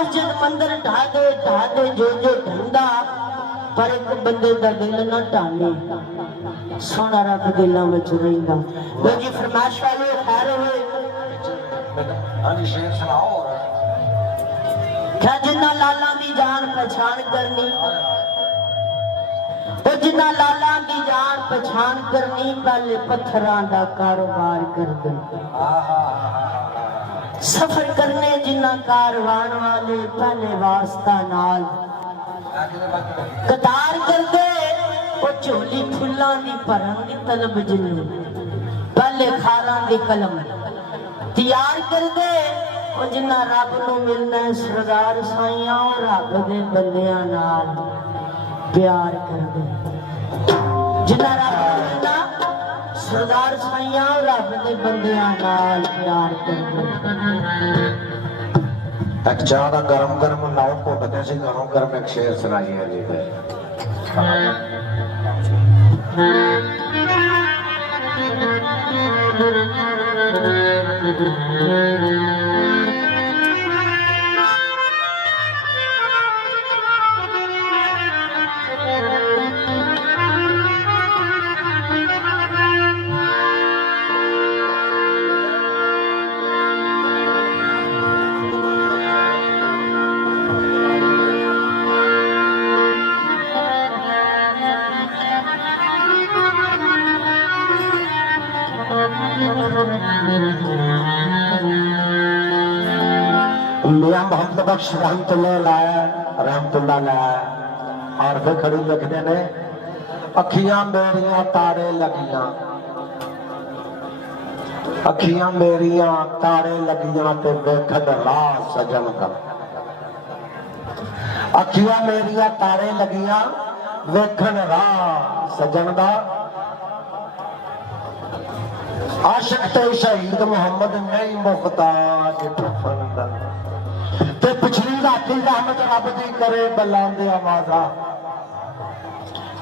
मस्जिद मंदिर ढा दे जो ढंदा पर एक बंदे का दिल ना ढाने सोना रब दिलों में रहेगा। लो जी फरमाइश वाले खैर हुए क्या जिन्ना लाला की जान पहचान करनी तो जिन्ना लाला की जान पहचान करनी पहले पत्थरां दा कारोबार कर दे सफर करने जिन्ना कारवान वाले पहले वास्ता नाल कतार कर दे वो झोली फुल्लां दी भरन दी तलब जिन्नी पहले खारां दी कलम तैयार कर दे वो जिन्ना रब नूं मिलना है सरदार साईयां और रब दे बंदियां नाल प्यार कर दे जिन्ना रब नूं मिलना सरदार साईयां और रब दे बंदियां नाल प्यार कर दे। एक चाह दा गरम गरम लाओ घुटदे सी गरम गरम एक शेर सुनाइए जी मियां मोहम्मद बख्श रहमतुल्लाह लाया और फिर खड़ी लिखते ने अखियां मेरियां तारे लगियां अखियां मेरियां तारे लगियां ते वेखन राह सजन दा अखियां मेरियां तारे लगियां वेखन राह सजन दा आशिक ते शहीद मोहम्मद नहीं मुख्ताज फंदा ते पिछली राती रहमत रब दी करे बुलंद आवाज़ा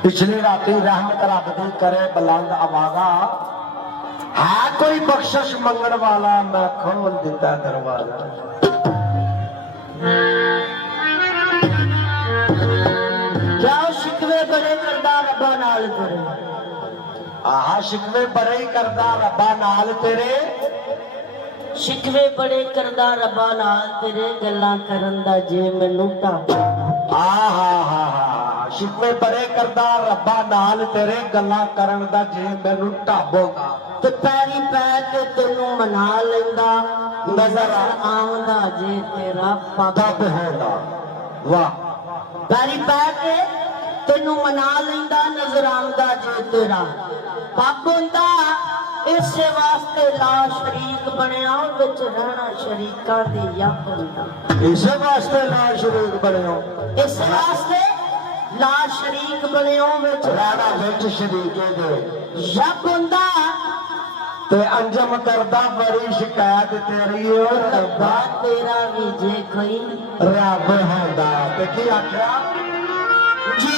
पिछली राती रहमत रब दी करे बुलंद आवाज़ा है कोई बख्शिश मंगण वाला मैं खोल दिता दरवाजा क्या शिकवे बड़े करदा रब्बा नाल करे आहा शिकवे बड़े ही करदा रब्बा नाल तेरे शिकवे बड़े करदा रब्बा नाल तेरे गल्लां करन दा जे मैनू ढाबा शिकवे बड़े करदा रब्बा नाल तेरे गल्लां करन दा जे मैनू ढाबोगा ते पैरी पै के तेनू मना लैंदा नजर आउंदा जे तेरा तब होगा वाह पैरी पै के तेनू मना लैंदा नजर आउंदा जे तेरा पब हुंदा इसे वास्ते ला शरीक बनया विच रहना शरीकां दे यक हुंदा इसे वास्ते ला शरीक बनया इस वास्ते ला शरीक बनया विच रहना विच शरीके दे यक हुंदा ते अंजम करदा बड़ी शिकायत तेरी ओ रब्बा तेरा भी जे कोई रब होंदा ते की आख्या जी